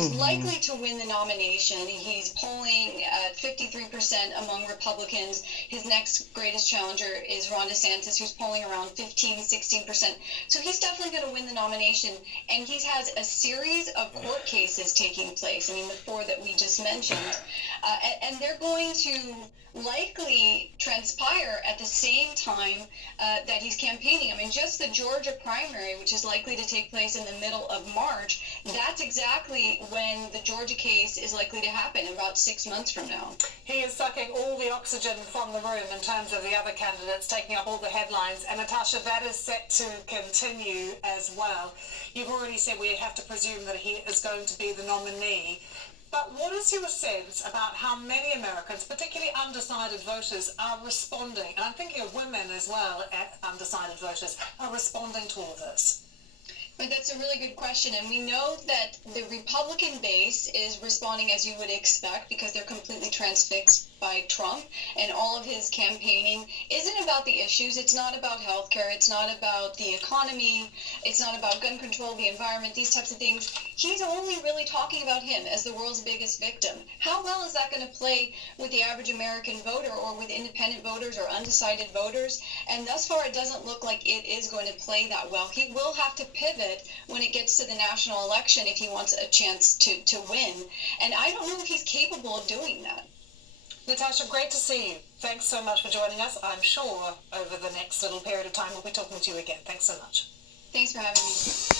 who's likely to win the nomination. He's polling at 53% among Republicans. His next greatest challenger is Ron DeSantis, who's polling around 15-16%. So he's definitely going to win the nomination. And he has a series of court cases taking place. I mean, the four that we just mentioned. And they're going to likely transpire at the same time that he's campaigning. I mean, just the Georgia primary, which is likely to take place in the middle of March, that's exactly when the Georgia case is likely to happen, about 6 months from now. He is sucking all the oxygen from the room in terms of the other candidates taking up all the headlines. And Natasha, that is set to continue as well. You've already said we have to presume that he is going to be the nominee. But what is your sense about how many Americans, particularly undecided voters, are responding? And I'm thinking of women as well, undecided voters, are responding to all this. But that's a really good question, and we know that the Republican base is responding as you would expect because they're completely transfixed by Trump, and all of his campaigning isn't about the issues. It's not about healthcare. It's not about the economy. It's not about gun control, the environment, these types of things. He's only really talking about him as the world's biggest victim. How well is that going to play with the average American voter or with independent voters or undecided voters? And thus far, it doesn't look like it is going to play that well. He will have to pivot when it gets to the national election if he wants a chance to win. And I don't know if he's capable of doing that. Natasha, great to see you. Thanks so much for joining us. I'm sure over the next little period of time we'll be talking to you again. Thanks so much. Thanks for having me.